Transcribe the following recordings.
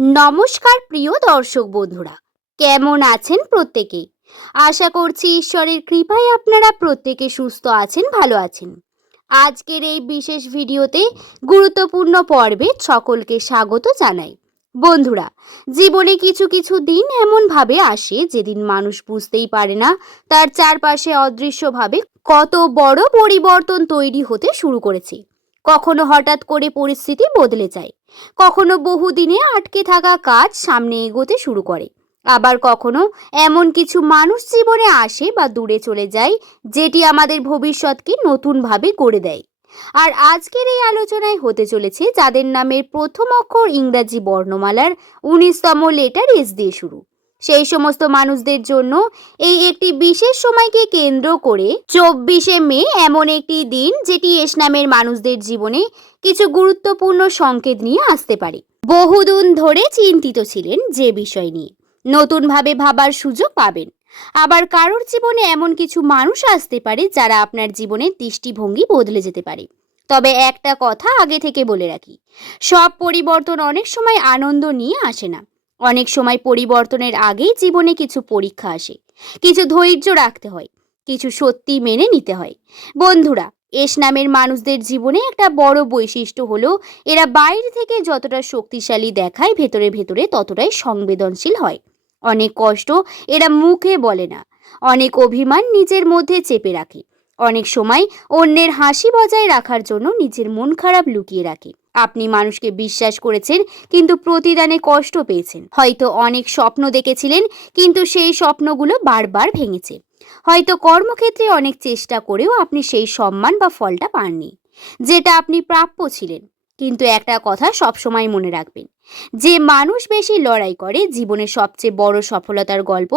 নমস্কার প্রিয় দর্শক বন্ধুরা, কেমন আছেন প্রত্যেকে? আশা করছি ঈশ্বরের কৃপায় আপনারা প্রত্যেকে সুস্থ আছেন, ভালো আছেন। আজকের এই বিশেষ ভিডিওতে গুরুত্বপূর্ণ পর্বে সকলকে স্বাগত জানাই। বন্ধুরা, জীবনে কিছু কিছু দিন এমনভাবে আসে যেদিন মানুষ বুঝতেই পারে না তার চারপাশে অদৃশ্যভাবে কত বড় পরিবর্তন তৈরি হতে শুরু করেছে। কখনো হঠাৎ করে পরিস্থিতি বদলে যায়, কখনো বহুদিনে আটকে থাকা কাজ সামনে এগোতে শুরু করে, আবার কখনো এমন কিছু মানুষ জীবনে আসে বা দূরে চলে যায় যেটি আমাদের ভবিষ্যৎকে নতুনভাবে গড়ে দেয়। আর আজকের এই আলোচনায় হতে চলেছে যাদের নামের প্রথম অক্ষর ইংরাজি বর্ণমালার 19তম লেটার এস দিয়ে শুরু। সেই সমস্ত মানুষদের জন্য এই একটি বিশেষ সময়কে কেন্দ্র করে 24শে মে এমন একটি দিন যেটি এস নামের মানুষদের জীবনে কিছু গুরুত্বপূর্ণ সংকেত নিয়ে আসতে পারে। বহুদিন ধরে চিন্তিত ছিলেন যে বিষয় নিয়ে, নতুনভাবে ভাবার সুযোগ পাবেন। আবার কারোর জীবনে এমন কিছু মানুষ আসতে পারে যারা আপনার জীবনের দৃষ্টিভঙ্গি বদলে যেতে পারে। তবে একটা কথা আগে থেকে বলে রাখি, সব পরিবর্তন অনেক সময় আনন্দ নিয়ে আসে না। অনেক সময় পরিবর্তনের আগেই জীবনে কিছু পরীক্ষা আসে, কিছু ধৈর্য রাখতে হয়, কিছু সত্যি মেনে নিতে হয়। বন্ধুরা, এস নামের মানুষদের জীবনে একটা বড় বৈশিষ্ট্য হলো এরা বাইরে থেকে যতটা শক্তিশালী দেখায়, ভেতরে ভেতরে ততটাই সংবেদনশীল হয়। অনেক কষ্ট এরা মুখে বলে না, অনেক অভিমান নিজের মধ্যে চেপে রাখে, অনেক সময় অন্যের হাসি বজায় রাখার জন্য নিজের মন খারাপ লুকিয়ে রাখে। আপনি মানুষকে বিশ্বাস করেছেন কিন্তু প্রতিদানে কষ্ট পেয়েছেন। হয়তো অনেক স্বপ্ন দেখেছিলেন কিন্তু সেই স্বপ্নগুলো বারবার ভেঙেছে। হয়তো কর্মক্ষেত্রে অনেক চেষ্টা করেও আপনি সেই সম্মান বা ফলটা পাননি যেটা আপনি প্রাপ্য ছিলেন। কিন্তু একটা কথা সবসময় মনে রাখবেন, যে মানুষ বেশি লড়াই করে জীবনের সবচেয়ে বড় সফলতার গল্প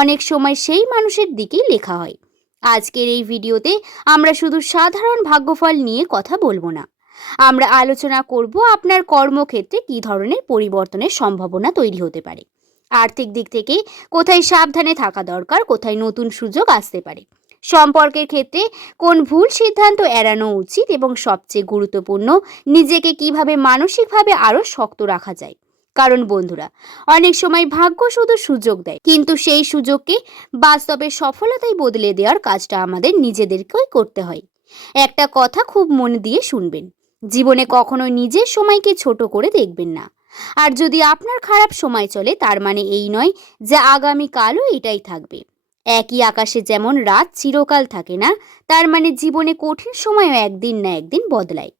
অনেক সময় সেই মানুষের দিকেই লেখা হয়। আজকের এই ভিডিওতে আমরা শুধু সাধারণ ভাগ্যফল নিয়ে কথা বলবো না, আমরা আলোচনা করব আপনার কর্মক্ষেত্রে কী ধরনের পরিবর্তনের সম্ভাবনা তৈরি হতে পারে, আর্থিক দিক থেকে কোথায় সাবধানে থাকা দরকার, কোথায় নতুন সুযোগ আসতে পারে, সম্পর্কের ক্ষেত্রে কোন ভুল সিদ্ধান্ত এড়ানো উচিত এবং সবচেয়ে গুরুত্বপূর্ণ, নিজেকে কিভাবে মানসিকভাবে আরও শক্ত রাখা যায়। কারণ বন্ধুরা, অনেক সময় ভাগ্য শুধু সুযোগ দেয়, কিন্তু সেই সুযোগকে বাস্তবে সফলতায় বদলে দেওয়ার কাজটা আমাদের নিজেদেরকেই করতে হয়। একটা কথা খুব মন দিয়ে শুনবেন, জীবনে কখনো নিজের সময়কে ছোট করে দেখবেন না। আর যদি আপনার খারাপ সময় চলে তার মানে এই নয় যে আগামীকালও এটাই থাকবে। একই আকাশে যেমন রাত চিরকাল থাকে না, তার মানে জীবনে কঠিন সময়ও একদিন না একদিন বদলায়।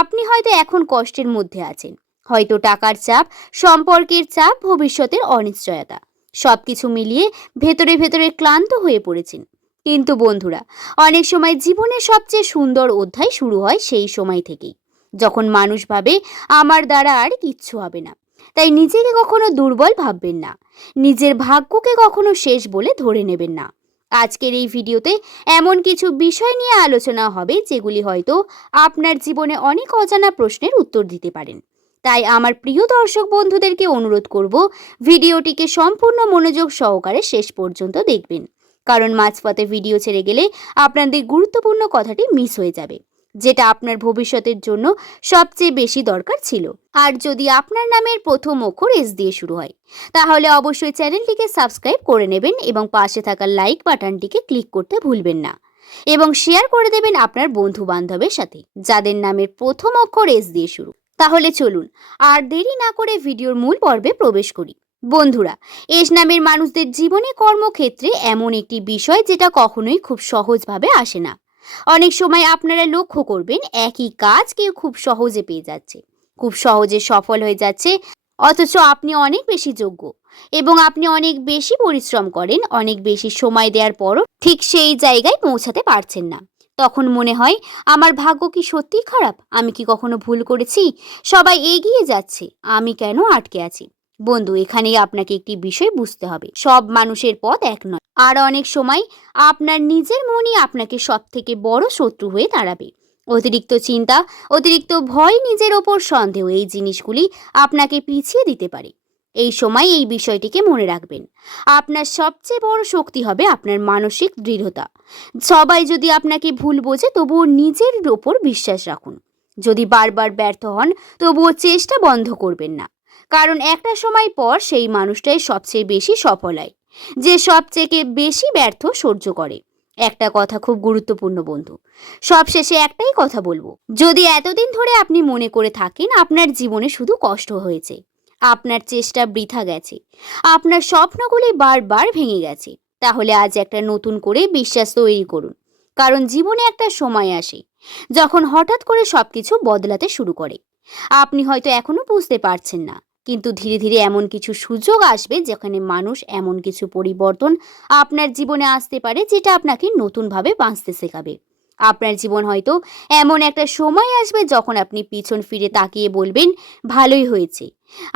আপনি হয়তো এখন কষ্টের মধ্যে আছেন, হয়তো টাকার চাপ, সম্পর্কের চাপ, ভবিষ্যতের অনিশ্চয়তা, সবকিছু মিলিয়ে ভেতরে ভেতরে ক্লান্ত হয়ে পড়েছেন। কিন্তু বন্ধুরা, অনেক সময় জীবনের সবচেয়ে সুন্দর অধ্যায় শুরু হয় সেই সময় থেকেই, যখন মানুষ ভাবে আমার দ্বারা আর কিচ্ছু হবে না। তাই নিজেকে কখনো দুর্বল ভাববেন না, নিজের ভাগ্যকে কখনো শেষ বলে ধরে নেবেন না। আজকের এই ভিডিওতে এমন কিছু বিষয় নিয়ে আলোচনা হবে যেগুলি হয়তো আপনার জীবনে অনেক অজানা প্রশ্নের উত্তর দিতে পারেন। তাই আমার প্রিয় দর্শক বন্ধুদেরকে অনুরোধ করব, ভিডিওটিকে সম্পূর্ণ মনোযোগ সহকারে শেষ পর্যন্ত দেখবেন, কারণ মাঝপথে ভিডিও ছেড়ে গেলে আপনাদের গুরুত্বপূর্ণ কথাটি মিস হয়ে যাবে, যেটা আপনার ভবিষ্যতের জন্য সবচেয়ে বেশি দরকার ছিল। আর যদি আপনার নামের প্রথম অক্ষর এস দিয়ে শুরু হয়, তাহলে অবশ্যই চ্যানেলটিকে সাবস্ক্রাইব করে নেবেন এবং পাশে থাকা লাইক বাটনটিকে ক্লিক করতে ভুলবেন না, এবং শেয়ার করে দেবেন আপনার বন্ধু বান্ধবের সাথে যাদের নামের প্রথম অক্ষর এস দিয়ে শুরু। তাহলে চলুন আর দেরি না করে ভিডিওর মূল পর্বে প্রবেশ করি। বন্ধুরা, এস নামের মানুষদের জীবনে কর্মক্ষেত্রে এমন একটি বিষয় যেটা কখনোই খুব সহজভাবে আসে না। অনেক সময় আপনারা লক্ষ্য করবেন একই কাজ কেউ খুব সহজে পেয়ে যাচ্ছে, খুব সহজে সফল হয়ে যাচ্ছে, অথচ আপনি অনেক বেশি যোগ্য এবং আপনি অনেক বেশি পরিশ্রম করেন, অনেক বেশি সময় দেওয়ার পরও ঠিক সেই জায়গায় পৌঁছাতে পারছেন না। তখন মনে হয় আমার ভাগ্য কি সত্যিই খারাপ, আমি কি কখনো ভুল করেছি, সবাই এগিয়ে যাচ্ছে, আমি কেন আটকে আছি। বন্ধু, এখানেই আপনাকে একটি বিষয় বুঝতে হবে, সব মানুষের পথ এক নয়। আর অনেক সময় আপনার নিজের মনই আপনাকে সব থেকে বড় শত্রু হয়ে দাঁড়াবে। অতিরিক্ত চিন্তা, অতিরিক্ত ভয়, নিজের ওপর সন্দেহ, এই জিনিসগুলি আপনাকে পিছিয়ে দিতে পারে। এই সময় এই বিষয়টিকে মনে রাখবেন, আপনার সবচেয়ে বড় শক্তি হবে আপনার মানসিক দৃঢ়তা। সবাই যদি আপনাকে ভুল বোঝে তবুও নিজের ওপর বিশ্বাস রাখুন। যদি বারবার ব্যর্থ হন তবুও চেষ্টা বন্ধ করবেন না। কারণ একটা সময় পর সেই মানুষটাই সবচেয়ে বেশি সফল হয়, যে সবচেয়ে বেশি ব্যর্থ সহ্য করে। একটা কথা খুব গুরুত্বপূর্ণ বন্ধু, সবশেষে একটাই কথা বলবো, যদি এতদিন ধরে আপনি মনে করে থাকেন আপনার জীবনে শুধু কষ্ট হয়েছে, আপনার চেষ্টা বৃথা গেছে, আপনার স্বপ্নগুলি বারবার ভেঙে গেছে, তাহলে আজ একটা নতুন করে বিশ্বাস তৈরি করুন। কারণ জীবনে একটা সময় আসে যখন হঠাৎ করে সবকিছু বদলাতে শুরু করে। আপনি হয়তো এখনো বুঝতে পারছেন না, কিন্তু ধীরে ধীরে এমন কিছু সুযোগ আসবে যেখানে মানুষ এমন কিছু পরিবর্তন আপনার জীবনে আসতে পারে যেটা আপনাকে নতুনভাবে বাঁচতে শেখাবে। আপনার জীবন হয়তো এমন একটা সময় আসবে যখন আপনি পিছন ফিরে তাকিয়ে বলবেন, ভালোই হয়েছে,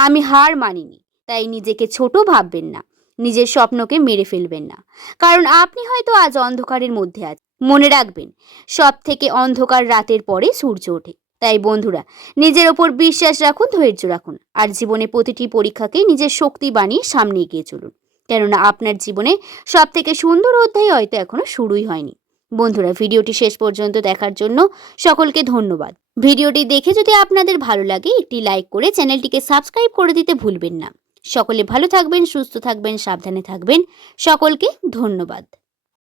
আমি হার মানিনি। তাই নিজেকে ছোট ভাববেন না, নিজের স্বপ্নকে মেরে ফেলবেন না। কারণ আপনি হয়তো আজ অন্ধকারের মধ্যে আছেন, মনে রাখবেন সব থেকে অন্ধকার রাতের পরে সূর্য ওঠে। তাই বন্ধুরা, নিজের ওপর বিশ্বাস রাখুন, ধৈর্য রাখুন, আর জীবনে প্রতিটি পরীক্ষাকে নিজের শক্তি বানিয়ে সামনে এগিয়ে চলুন। কেননা আপনার জীবনে সব থেকে সুন্দর অধ্যায় হয়তো এখনো শুরুই হয়নি। বন্ধুরা, ভিডিওটি শেষ পর্যন্ত দেখার জন্য সকলকে ধন্যবাদ। ভিডিওটি দেখে যদি আপনাদের ভালো লাগে একটি লাইক করে চ্যানেলটিকে সাবস্ক্রাইব করে দিতে ভুলবেন না। সকলে ভালো থাকবেন, সুস্থ থাকবেন, সাবধানে থাকবেন। সকলকে ধন্যবাদ।